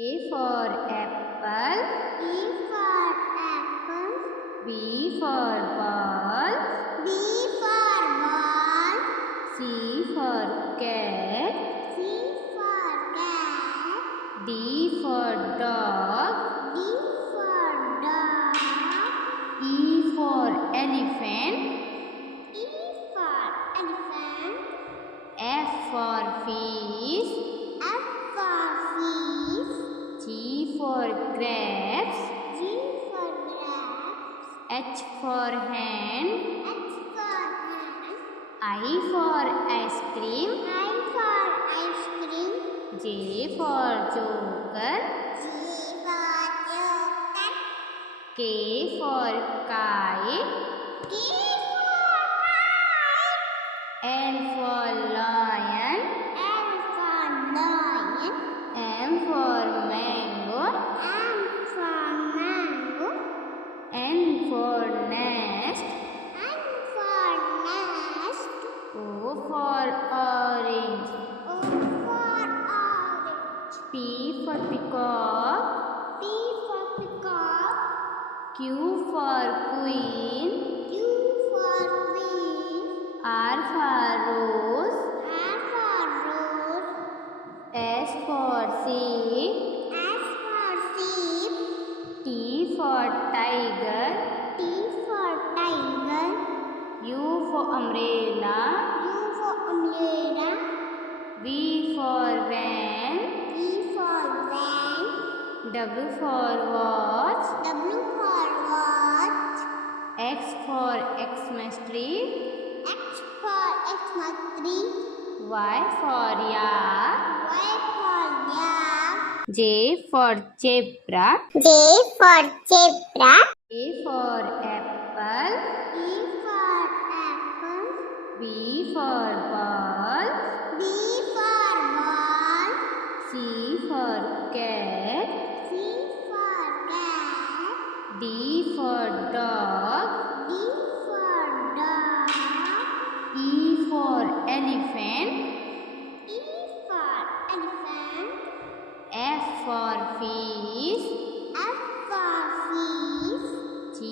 A for apple. E for apple. B for ball. B for ball. C for cat. C for cat. D for dog. D for dog. E for elephant. E for elephant. F for fish. F for fish. G for grapes. G for grapes. H for hen. H for hen. I for ice cream. I for ice cream. J for joker. G for joker. K for kite. K for kite. L for lion. L for lion. M for mango. M for mango. N for nest. N for nest. O for orange. O for orange. P for peacock. P for peacock. Q for queen. Q for queen. R for rose. R for rose. S for sheep. S for sheep. T for tiger. T for tiger. U for umbrella. U for umbrella. V for van. V for van. W for watch. W for watch. X for Xmas tree. X for Xmas tree. Y for yak. Y for yak. J for zebra. J for zebra. A for apple. E for apple. B for ball. B for ball. C for cat. C for cat. D for dog. D for dog. E for elephant. E for elephant. F for fish. F for fish. G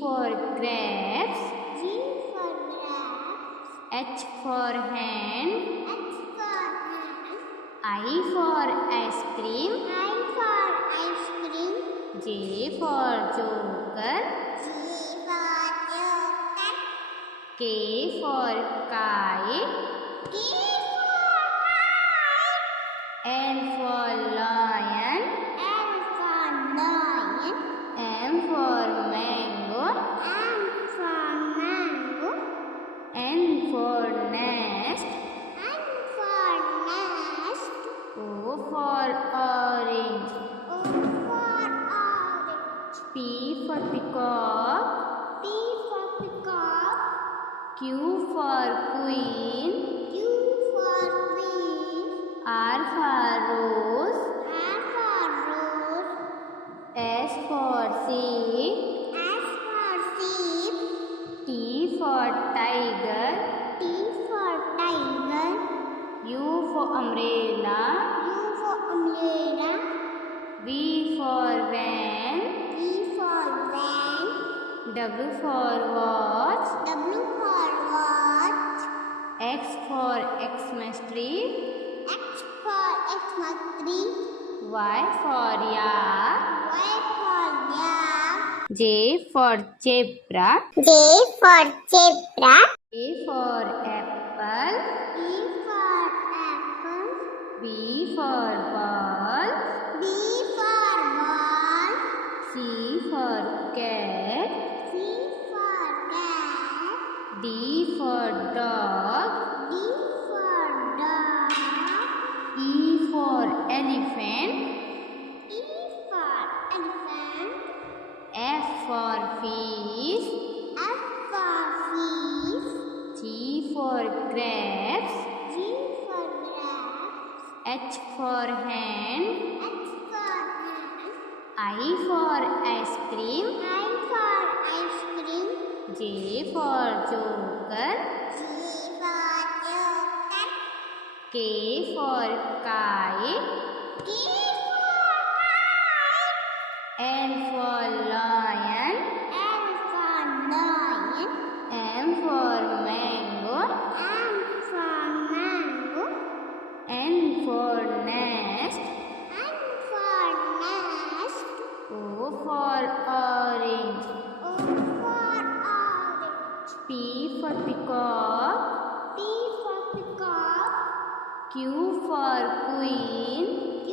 for grapes. G for grapes. H for hen. H for hen. I for ice cream. I for ice cream. J for joker. G for joker. K for kite. K for kite. L for lion. L for lion. M for mango. M for mango. N for nest. N for nest. O for orange. O for orange. P for peacock. P for peacock. Q for queen. Q for queen. R for rose. R for rose. S for sheep. S for sheep. T for tiger. T for tiger. U for umbrella. U for umbrella. V for van. V for van. W for watch. W for watch. X for Xmas tree. X for Xmas tree. Y for yak. Y for yak. J for zebra. J for zebra. A for apple. E for apple. B for ball. B for ball. C for cat. C for cat. D for dog. D for dog. E for elephant. E for elephant. F for fish. F for fish. G for grapes. G for grapes. H for hen. H for hen. I for ice cream. I for ice cream. J for joker. G for joker. K for kite. K for L for lion. L for lion. M for mango. M for mango. N for nest. N for nest. O for orange. O for orange. P for peacock. P for peacock. Q for queen. Q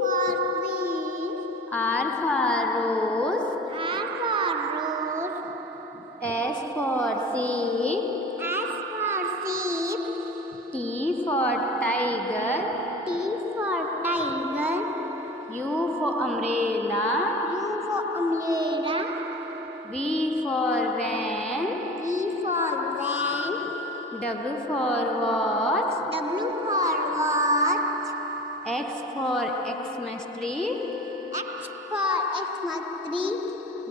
for queen. R for rose. R for rose. S for sheep. S for sheep. T for tiger. T for tiger. U for umbrella. U for umbrella. V for van. V for van. W for watch. W for watch. X for Xmas tree. X for Xmas tree.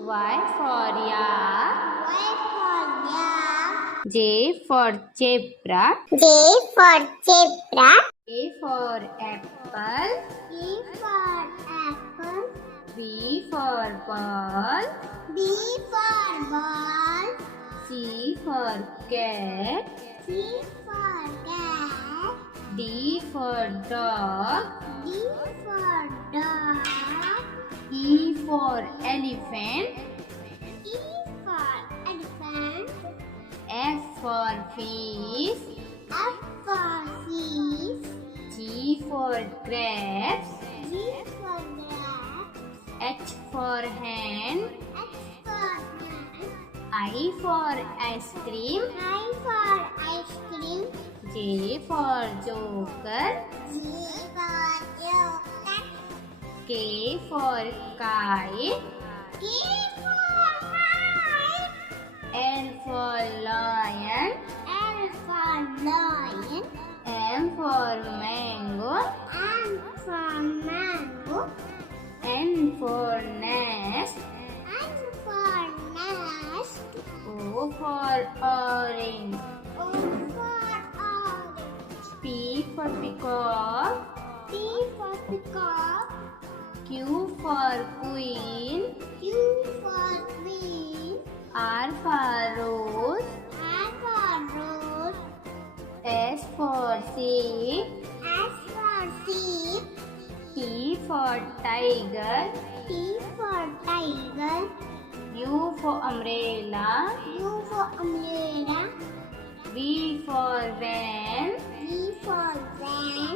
Y for yak. Y for yak. J for zebra. J for zebra. A for apple. A for apple. B for ball. B for ball. C for cat. C for cat. D for dog. D for dog. E for elephant. E for elephant. F for fish. F for fish. G for grapes. G for grapes. H for hen. H for hen. I for ice cream. I for ice cream. J for joker. J for joker. K for kite. K for kite. L for lion. L for lion. M for mango. M for mango. N for nest. N for nest. O for orange. O for orange. P for peacock. P for peacock. Q for queen. Q for queen. R for rose. R for rose. S for sheep. S for sheep. T for tiger. T for tiger. U for umbrella. U for umbrella. V for van. V for van.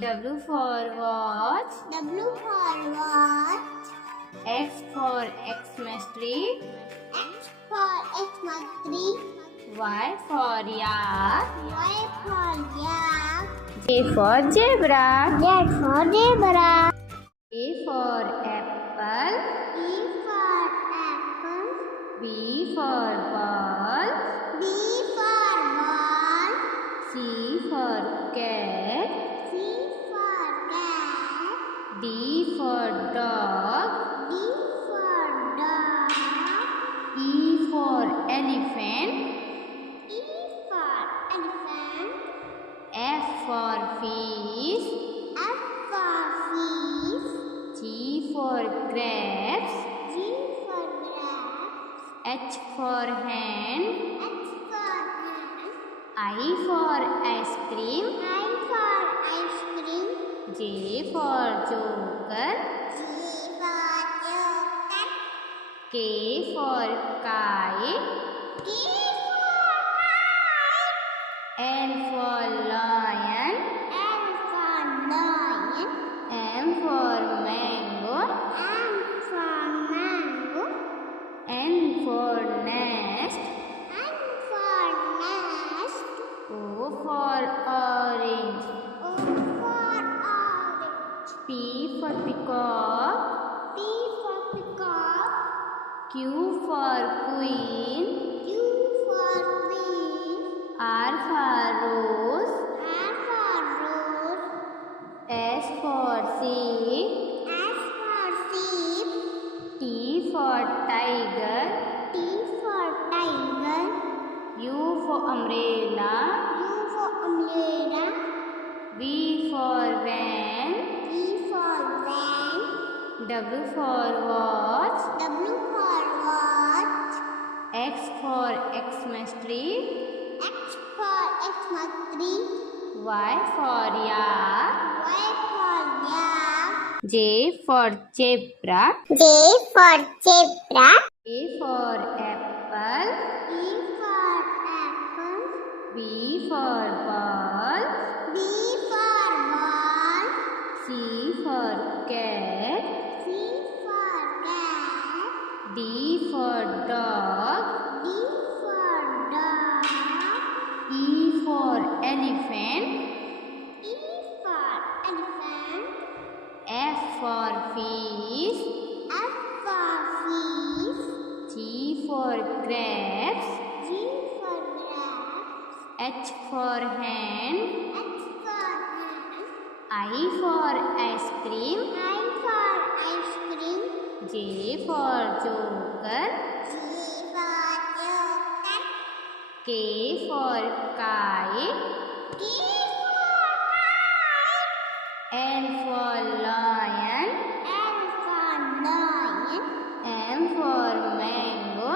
W for watch. W for watch. X for Xmas tree. X for Xmas tree. Y for yak. Y for yak. Z for zebra. Z for zebra. A for apple. E for apple. B for ball. B for ball. C for cat. C for cat. D for dog. D for dog. E for elephant. E for elephant. F for fish. F for fish. G for grapes. G for grapes. H for hen. H for hen. I for ice cream. I for ice cream. J for joker. G for joker. K for kite. K for kite. L for lion. L for lion. M for mango. M for mango. N for nest. N for nest. O for orange. O for orange. P for peacock. P for peacock. Q for queen. Q for queen. R for rose. R for rose. S for sheep. S for sheep. T for tiger. T for tiger. U for umbrella. U for umbrella. V for van. V for van. W for watch. W for watch. X for Xmas tree. X for Xmas tree. Y for yak. Y for yak. J for zebra. J for zebra. A for apple. E for apple. B for ball. B for ball. C for cat. C for cat. D for dog. D for dog. E for elephant. E for elephant. F for fish. F for fish. G for grapes. G for grapes. H for hen. H for hen. I for ice cream. I for ice cream. J for joker. G for joker. K for kite. K for kite. L for lion. L for lion. M for mango.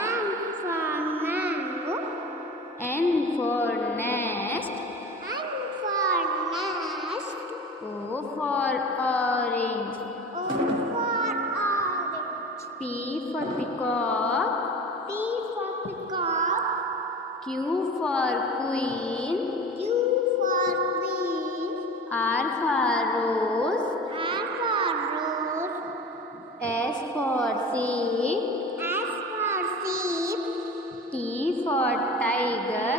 M for mango. N for nest. N for nest. O for orange. O for orange. P for peacock. P for peacock. Q for queen. Q for queen. R for rose. R for rose. S for sheep. S for sheep. T for tiger.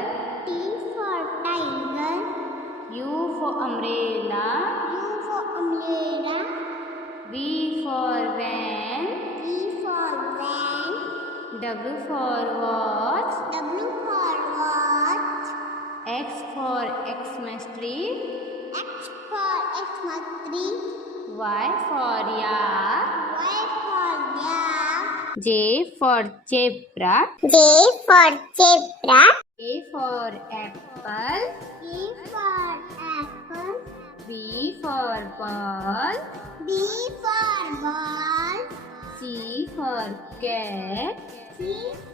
T for tiger. U for umbrella. U for umbrella. V for van. V for van. W for watch. W for watch. X for Xmas tree. X for Xmas tree. Y for yak. Y for yak. J for zebra. J for zebra. A for apple. A for apple. B for ball. B for ball. C for cat. C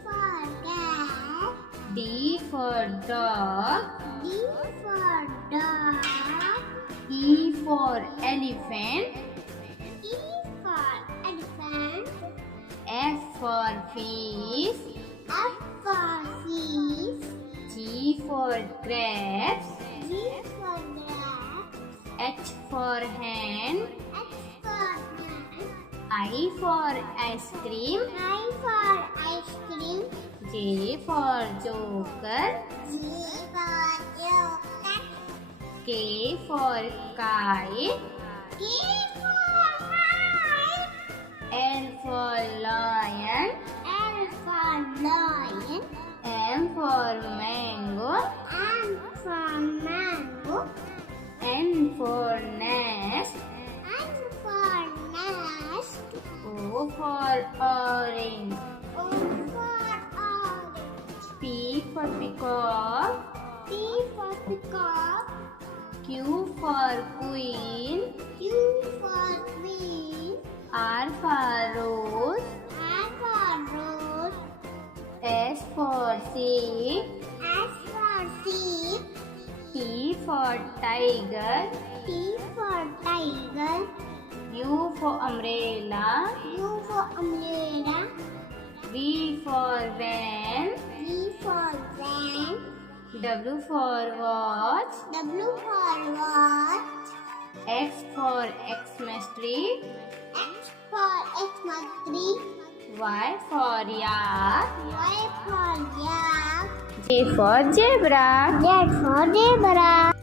for cat. D for dog. D for dog. E for elephant. E for elephant. F for fish. F for fish. G for grapes. G for grapes. H for hen. H for hen. I for ice cream. I for ice cream. J for joker. G for joker. K for kite. K for kite. L for lion. L for lion. M for mango. M for mango. N for nest. N for nest. O for orange. O for orange. P for peacock. P for peacock. Q for queen. Q for queen. R for rose. R for rose. S for sheep. S for sheep. T for tiger. T for tiger. U for umbrella. U for umbrella. V for van. V for van. W for watch. W for watch. X for Xmas tree. X for Xmas tree. Y for yak. Y for yak. J for zebra. Z for zebra.